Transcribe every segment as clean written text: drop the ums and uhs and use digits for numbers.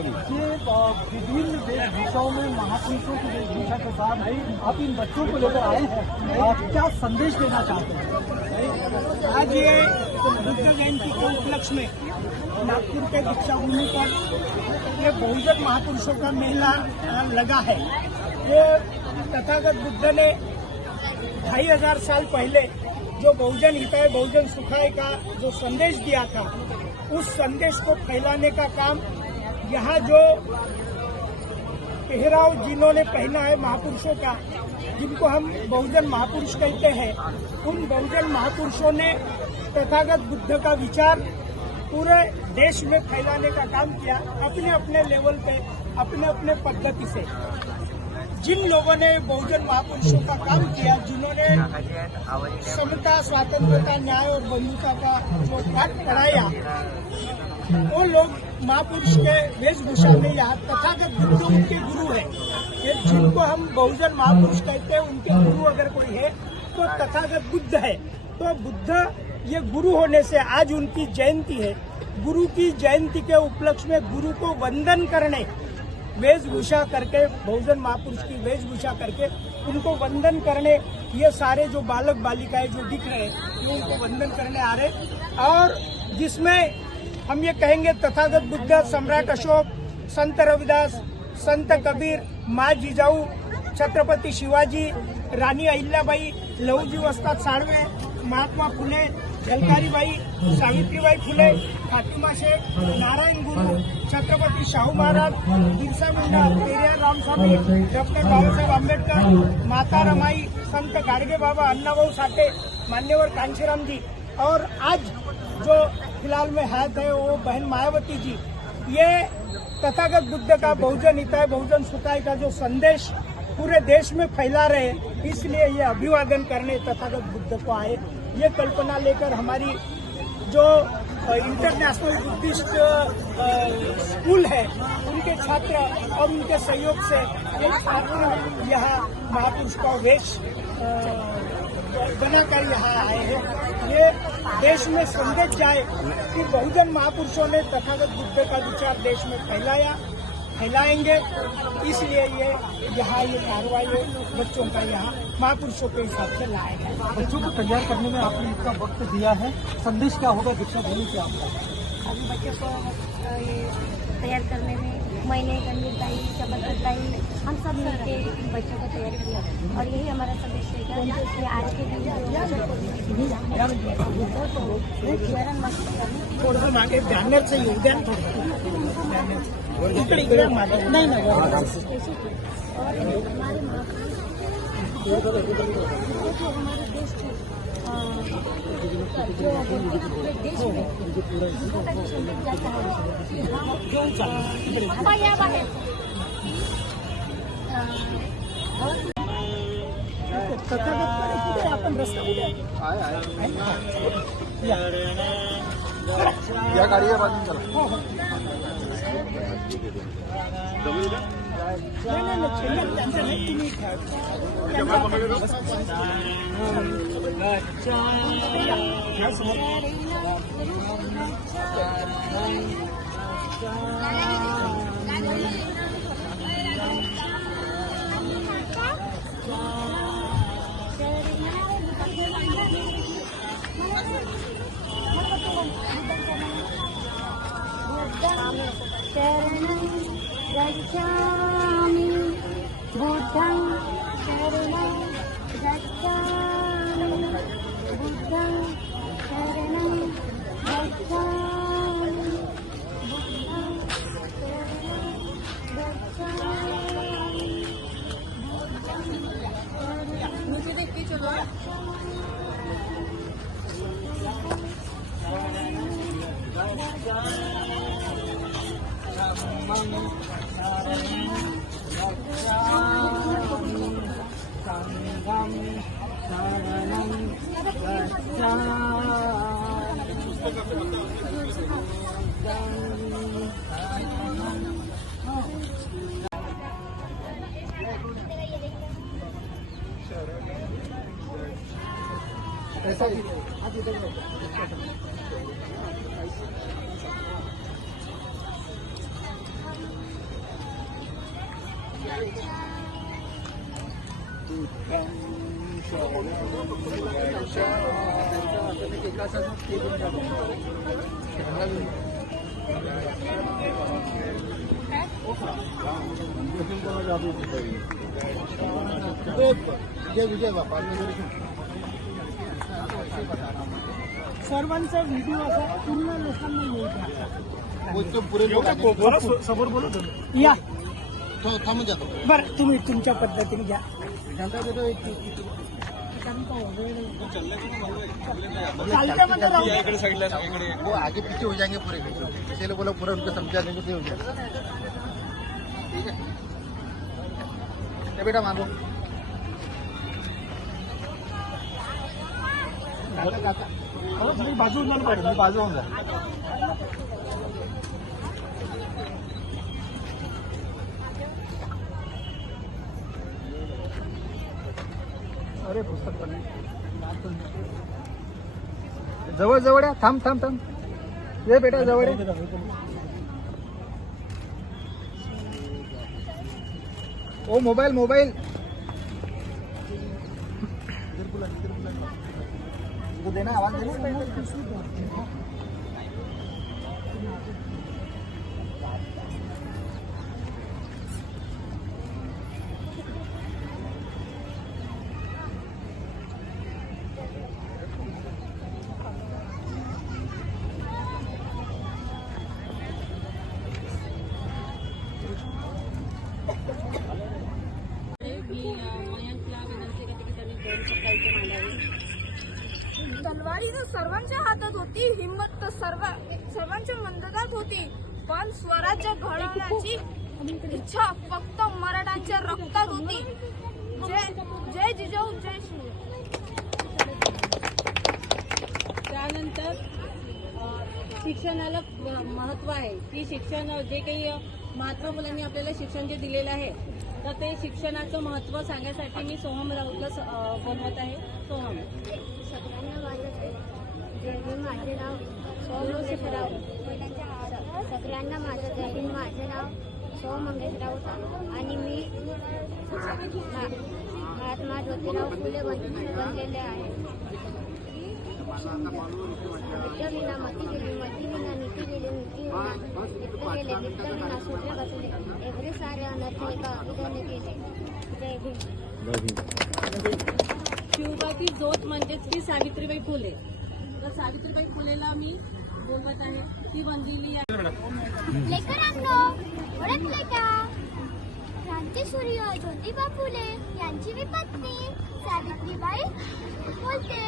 विभिन्न वेशभूषाओं में महापुरुषों की वेशभूषा के साथ आप इन बच्चों को लेकर आए हैं, आप क्या संदेश देना चाहते हैं? आज ये बुद्ध जयंती के उपलक्ष्य में नागपुर के दीक्षा भूमि पर ये बहुजन महापुरुषों का मेला लगा है। ये तथागत बुद्ध ने 2500 साल पहले जो बहुजन हिताय बहुजन सुखाय का जो संदेश दिया था, उस संदेश को फैलाने का काम यहाँ जो पहराव जिन्होंने पहना है महापुरुषों का, जिनको हम बहुजन महापुरुष कहते हैं, उन बहुजन महापुरुषों ने तथागत बुद्ध का विचार पूरे देश में फैलाने का काम किया। अपने अपने लेवल पे, अपने अपने पद्धति से जिन लोगों ने बहुजन महापुरुषों का काम किया, जिन्होंने समता, स्वातंत्रता, न्याय और बंधुता का जो पाठ पढ़ाया, वो लोग महापुरुष के वेशभूषा में यहाँ तथागत बुद्ध उनके गुरु है। ये जिनको हम बहुजन महापुरुष कहते हैं, उनके गुरु अगर कोई है तो तथागत बुद्ध है। तो बुद्ध ये गुरु होने से आज उनकी जयंती है। गुरु की जयंती के उपलक्ष्य में गुरु को वंदन करने, वेशभूषा करके, बहुजन महापुरुष की वेशभूषा करके उनको वंदन करने, ये सारे जो बालक बालिकाएं जो दिख रहे हैं, ये उनको वंदन करने आ रहे। और जिसमें हम ये कहेंगे तथागत बुद्ध, सम्राट अशोक, संत रविदास, संत कबीर, माँ जिजाऊ, छत्रपति शिवाजी, रानी अहिल्याबाई, लहुजी वस्ताद साळवे, महात्मा फुले, झलकारीबाई, सावित्रीबाई फुले, फातिमा शेख, नारायण गुरु, छत्रपति शाहू महाराज, बिरसा मुंडा, पेरियार रामस्वामी, डॉक्टर बाबासाहेब आंबेडकर, माता रमाई, संत गाडगे बाबा, अण्णाभाऊ साठे, मान्यवर कांशीराम जी, और आज जो फिलहाल में हयात है वो बहन मायावती जी, ये तथागत बुद्ध का बहुजन हिताय बहुजन सुखाय का जो संदेश पूरे देश में फैला रहे हैं, इसलिए ये अभिवादन करने तथागत बुद्ध को आए। ये कल्पना लेकर हमारी जो इंटरनेशनल बुद्धिस्ट स्कूल है, उनके छात्र और उनके सहयोग से एक छात्र यहाँ महापुरुष का वेश बनाकर यहाँ आए हैं। ये देश में संदेश जाए कि बहुजन महापुरुषों ने तथागत बुद्ध का विचार देश में फैलाएंगे, इसलिए ये यहाँ ये कार्रवाई बच्चों का यहाँ महापुरुषों के हिसाब से लाया है। बच्चों को तैयार करने में आपने इतना वक्त दिया है, संदेश क्या होगा दीक्षा भूमि से आपका? अभी बच्चों को तैयार करने में मैंने, गंभीर दाई, चबरदस्त दाई, हम सब मिलके बच्चों को तैयार किया, और यही हमारा संदेश है कि आज के दिन थोड़ा सा आगे बैनर से योगदान और हमारे देश की जो पूरे देश में उनका जो संदेश जाता है आपण रस्ता या गाडी या बाजून चला. शरणं गच्छामि बुद्धं शरणं गच्छामि बुद्धं शरणं गच्छामि बुद्धं शरणं गच्छामि मुझे देख के चलो ऐसा ही आज इधर सर्वांचा व्हिडिओ असा पूर्ण लोकांना समोर बोलू या थांबून जातो बरं तुम्ही तुमच्या पद्धतीने घ्या चालतं म्हणजे राहू द्या. वो आगे पीछे हो जाएंगे पूरे इसलिए बोला पूरा उनको समझा देंगे तो हो जाएगा ठीक है बेटा मांगो बाजू बाजू होऊन जा अरे पुस्तक पण जवळ जवळ या थांब थांब थांब ये बेटा जवळ ये ओ मोबाईल मोबाईल तो देना आवाज देना तलवारीनं सर्वांच्या हातात होती, हिंमत तर सर्वांच्या मंदतात होती, पण स्वराज्य घडवण्याची इच्छा फक्त मराठ्यांच्या रक्तात होती. जय जिजाऊ जय शिव. त्यानंतर शिक्षणाला महत्त्व आहे की शिक्षण जे काही महात्मा फुलांनी आपल्याला शिक्षण जे दिलेलं आहे तर ते शिक्षणाचं महत्त्व सांगण्यासाठी मी सोहम राऊतला बोलवत आहे. सोहम. माझे नाव सोहम मंगेश राऊत. सगळ्यांना माझं जय हिंद. माझे नाव सोहम मंगेश राऊत आणि मी महात्मा ज्योतिराव फुले बनलेले आहे. विना मती गेली, मती विना नीती गेली, नीती विना वित्त गेले, वित्त विना सूर्य बसले, एवढे सारे अनर्थ एका विधाने केले. जय भीम. शिवबाची जोत म्हणजेच की सावित्रीबाई फुले. तर सावित्रीबाई फुलेला मी बोलवत आहे. ती बनलेली आहे. लेकरांनो, ओळखले का? क्रांतीसूर्य ज्योतिबा फुले यांची मी पत्नी सावित्रीबाई बोलते.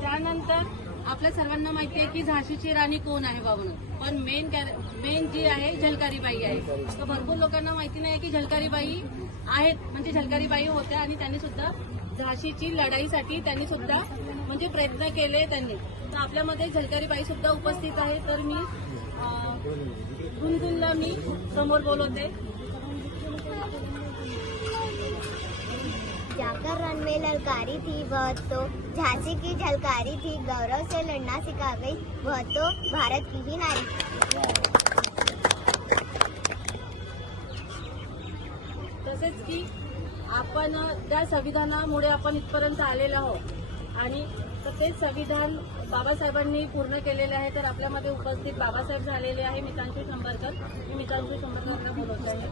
त्यानंतर आपल्या सर्वांना माहिती आहे की झाशीची राणी कोण आहे बाबा, पण मेन जी आहे झलकारीबाई आहे. तर भरपूर लोकांना माहिती नाही की झलकारीबाई आहेत, म्हणजे झलकारीबाई होत्या आणि त्यांनी सुद्धा झाशीची लढाईसाठी त्यांनी सुद्धा म्हणजे प्रयत्न केले त्यांनी. तर आपल्यामध्ये झलकारीबाई सुद्धा उपस्थित आहे. तर मी गुनगुनला मी समोर बोलवते. जाकर रण में ललकारी थी वह तो झांसी की झलकारी थी, गौरव से लड़ना सिखा गई वह तो भारत की ही नारी. तसेच की आपण त्या संविधानामुळे आपण इथपर्यंत आलेलो आहोत आणि तर ते संविधान बाबासाहेबांनी पूर्ण केलेले आहे. तर आपल्यामध्ये उपस्थित बाबासाहेब झालेले आहे. मितांशू शंभरकर. मी मितांशू शंभरकरला बोलवत आहे.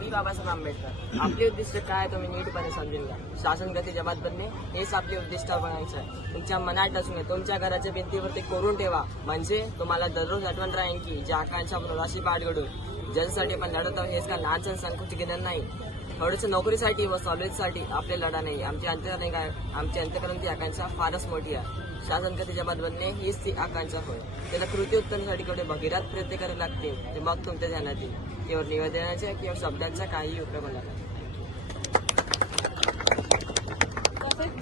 मी बाबासाहेब आंबेडकर. आपले उद्दिष्ट काय आहे तुम्ही नीटपणे समजून घ्या. शासन गती जबात बनणे हेच आपले उद्दिष्ट बनायचं आहे. तुमच्या मनात टचून तुमच्या घराच्या भिंतीवरती कोरून ठेवा, म्हणजे तुम्हाला दररोज आठवण राहील की ज्या आकांक्षा आपण राशी पाठ घडून ज्याच्यासाठी आपण लढत आहोत हेच का नाचन संकुची घेणार नाही. थोडंसं नोकरीसाठी व सॉलिडसाठी आपले लढा नाही. आमची अंतकरण ती आकांक्षा फारच मोठी आहे. शासन गती जबात बनणे हीच ती आकांक्षा होय. त्याला कृती उत्तरण्यासाठी केवढे भगीरथ प्रयत्न करावे लागतील ते मग तुमच्या ध्यानात येईल. केवळ निवेदनाच्या किंवा शब्दांचा काहीही उपयोग होणार नाही. तसेच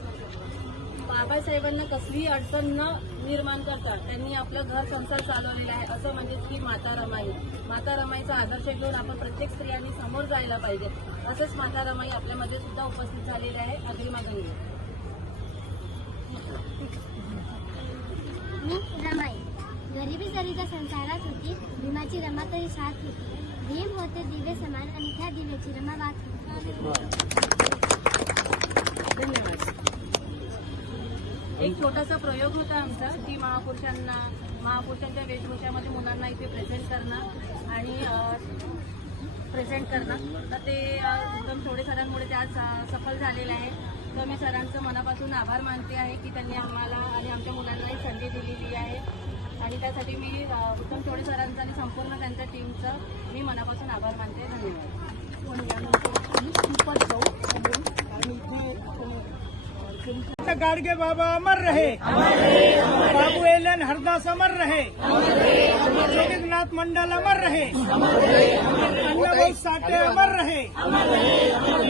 बाबासाहेबांना कसलीही अडचण न निर्माण करता त्यांनी आपलं घर संसार चालवलेला आहे. असं म्हणजे की माता रमाई. माता रमाईचा आदर्श घेऊन आपण प्रत्येक स्त्रियांनी समोर जायला पाहिजे. असंच माता रमाई आपल्यामध्ये सुद्धा उपस्थित झालेली आहे. अग्रिमागणी. मी रमाई गरिबी सरिता संसारात होती, भीमाची रमा तरी साथ होती. भीम होते दिवे समान आणि त्या दिव्याची रमा वात होती. धन्यवाद. एक छोटासा प्रयोग होता आमचा की महापुरुषांच्या वेशभूषामध्ये मुलांना इथे प्रेझेंट करणं आणि तर ते एकदम थोडे सरांमुळे ते आज सफल झालेलं आहे. तर मी सरांचं मनापासून आभार मानते आहे की त्यांनी आम्हाला आणि आमच्या मुलांना एक संधी दिलेली आहे आणि त्यासाठी मी उत्तम थोडे सरांचं आणि संपूर्ण त्यांच्या टीमचं मी मनापासून आभार मानते. धन्यवाद. गाडगे बाबा अमर रहे, बाबू एलन हरदास अमर रहे, जगन्नाथ मंडल अमर रहे, अण्णाभाऊ साठे अमर रहे,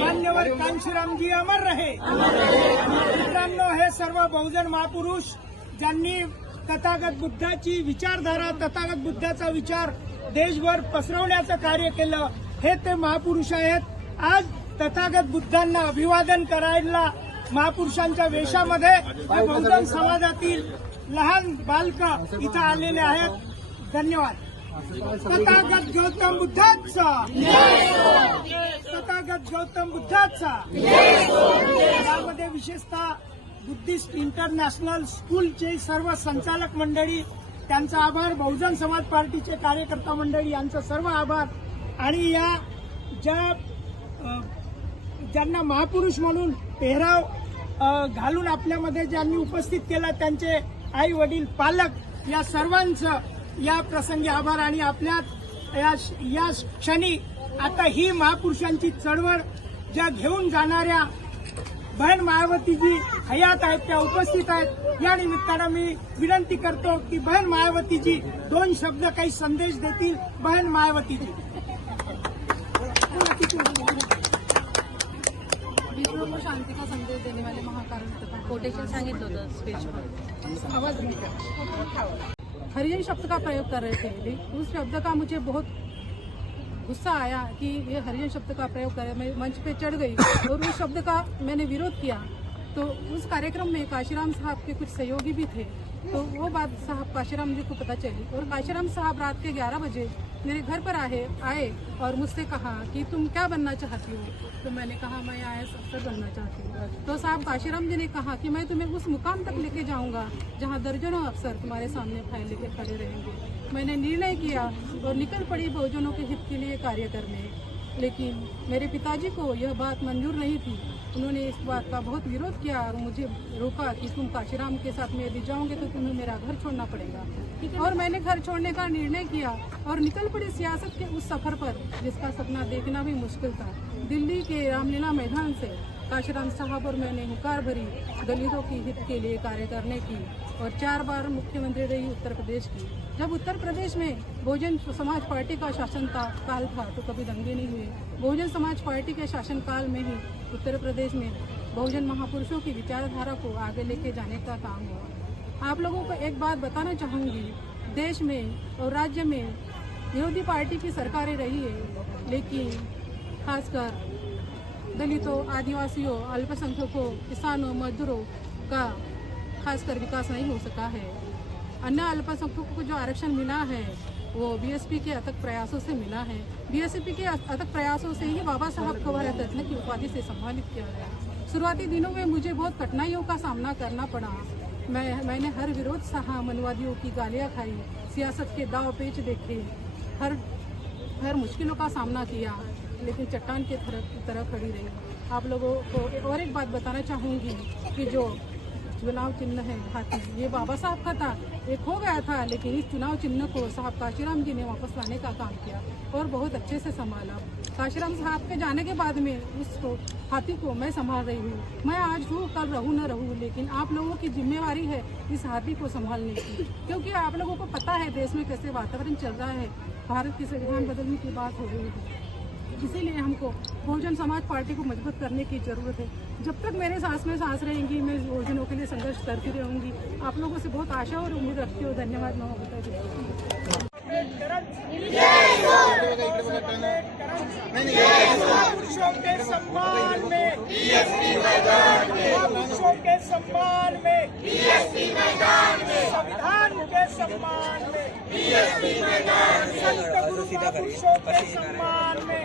मान्यवर कांशीरामजी अमर रहे. मित्रांनो, हे सर्व बहुजन महापुरुष ज्यांनी तथागत बुद्धाची विचारधारा, तथागत बुद्धाचा विचार देशभर पसरवण्याचं कार्य केलं, हे ते महापुरुष आहेत. आज तथागत बुद्धांना अभिवादन करायला महापुरुषांच्या वेशामध्ये बहुजन समाजातील लहान बालक इथं आलेले आहेत. धन्यवाद. तथागत गौतम बुद्धाचा, तथागत गौतम बुद्धाचा. यामध्ये विशेषतः बुद्धिस्ट इंटरनॅशनल स्कूलचे सर्व संचालक मंडळी, त्यांचा आभार. बहुजन समाज पार्टीचे कार्यकर्ता मंडळी यांचा सर्व आभार. आणि या ज्यांना महापुरुष म्हणून पेहराव घालून आपल्यामध्ये ज्यांनी उपस्थित केला, त्यांचे आई वडील, पालक, या सर्वांचं या प्रसंगी आभार. आणि आपल्यात या क्षणी आता ही महापुरुषांची चळवळ ज्या घेऊन जाणाऱ्या बहन मायावतीजी हयात आहेत, त्या उपस्थित आहेत. या निमित्तानं मी विनंती करतो की बहन मायावतीजी 2 शब्द काही संदेश देतील. बहन मायावतीजी. विश्व को शांति का संदेश देने वाले महाकारुण तथा कोटेशन सांगितलं होतं स्पीच. आवाज हरिजन शब्द का प्रयोग कर रहे थे. उस शब्द का मुझे बहुत गुस्सा आया कि ये हरिजन शब्द का प्रयोग करे. मैं मंच पे चढ़ गई और उस शब्द का मैंने विरोध किया. तो उस कार्यक्रम में काशीराम साहब के कुछ सहयोगी भी थे. तो वो बात साहब काशीराम जी को पता चली और काशीराम साहब रात के 11 बजे मेरे घर पर आए और मुझसे कहा कि तुम क्या बनना चाहती हो. तो मैंने कहा मैं IAS अफसर बनना चाहती हूँ. तो साहब काशीराम जी ने कहा कि मैं तुम्हें उस मुकाम तक लेके जाऊंगा जहाँ दर्जनों अफसर तुम्हारे सामने फाइल लेके खड़े रहेंगे. मैंने निर्णय किया और निकल पड़ी बहुजनों के हित के लिए कार्य करने. लेकिन मेरे पिताजी को यह बात मंजूर नहीं थी. उन्होंने इस बात का बहुत विरोध किया और मुझे रोका कि तुम काशीराम के साथ में यदि जाओगे तो तुम्हें मेरा घर छोड़ना पड़ेगा. और मैंने घर छोड़ने का निर्णय किया और निकल पड़ी सियासत के उस सफर पर जिसका सपना देखना भी मुश्किल था. दिल्ली के रामलीला मैदान से काशीराम साहब और मैंने हुकार भरी दलितों की हित के लिए कार्य करने की और 4 बार मुख्यमंत्री रही उत्तर प्रदेश की. जब उत्तर प्रदेश में बहुजन समाज पार्टी का शासन काल था तो कभी दंगे नहीं हुए. बहुजन समाज पार्टी के शासनकाल में ही उत्तर प्रदेश में बहुजन महापुरुषों की विचारधारा को आगे लेके जाने का काम हुआ. आप लोगों को एक बात बताना चाहूँगी. देश में और राज्य में विरोधी पार्टी की सरकारें रही है, लेकिन खासकर दलितों, आदिवासियों, अल्पसंख्यकों, किसानों, मजदूरों का खासकर विकास नहीं हो सका है. अन्य अल्पसंख्यकों को जो आरक्षण मिला है वो बीएसपी के अथक प्रयासों से मिला है. बीएसपी के अथक प्रयासों से ही बाबा साहब को भारत रत्न की उपाधि से सम्मानित किया गया. शुरुआती दिनों में मुझे बहुत कठिनाइयों का सामना करना पड़ा. मैंने हर विरोध सहा, मनवादियों की गालियाँ खाई, सियासत के दाव पेच देखे, हर मुश्किलों का सामना किया, लेकिन चट्टान के तरह खड़ी रही. आप लोगों को और एक बात बताना चाहूँगी कि जो चुनाव चिन्ह है हाथी, ये बाबा साहब का था, ये खो गया था, लेकिन इस चुनाव चिन्ह को साहब काशीराम जी ने वापस लाने का काम किया और बहुत अच्छे से संभाला. काशीराम साहब के जाने के बाद में उस हाथी को मैं संभाल रही हूँ. मैं आज हूँ, कल रहूँ न रहूँ, लेकिन आप लोगों की जिम्मेवारी है इस हाथी को संभालने की, क्योंकि आप लोगों को पता है देश में कैसे वातावरण चल रहा है. भारत की संविधान बदलने की बात हो रही है. इसीलिए हमको बहुजन समाज पार्टी को मजबूत करने की जरूरत है. जब तक मेरे सांस में सांस रहेंगी, मैं बहुजनों के लिए संघर्ष करती रहूंगी. आप लोगों से बहुत आशा और उम्मीद रखती हूँ. धन्यवाद. महापुरुषों के सम्मान में, महापुरुषों के सम्मान में, संविधान के सम्मान में संत गुरु महापुरुषों के सम्मान में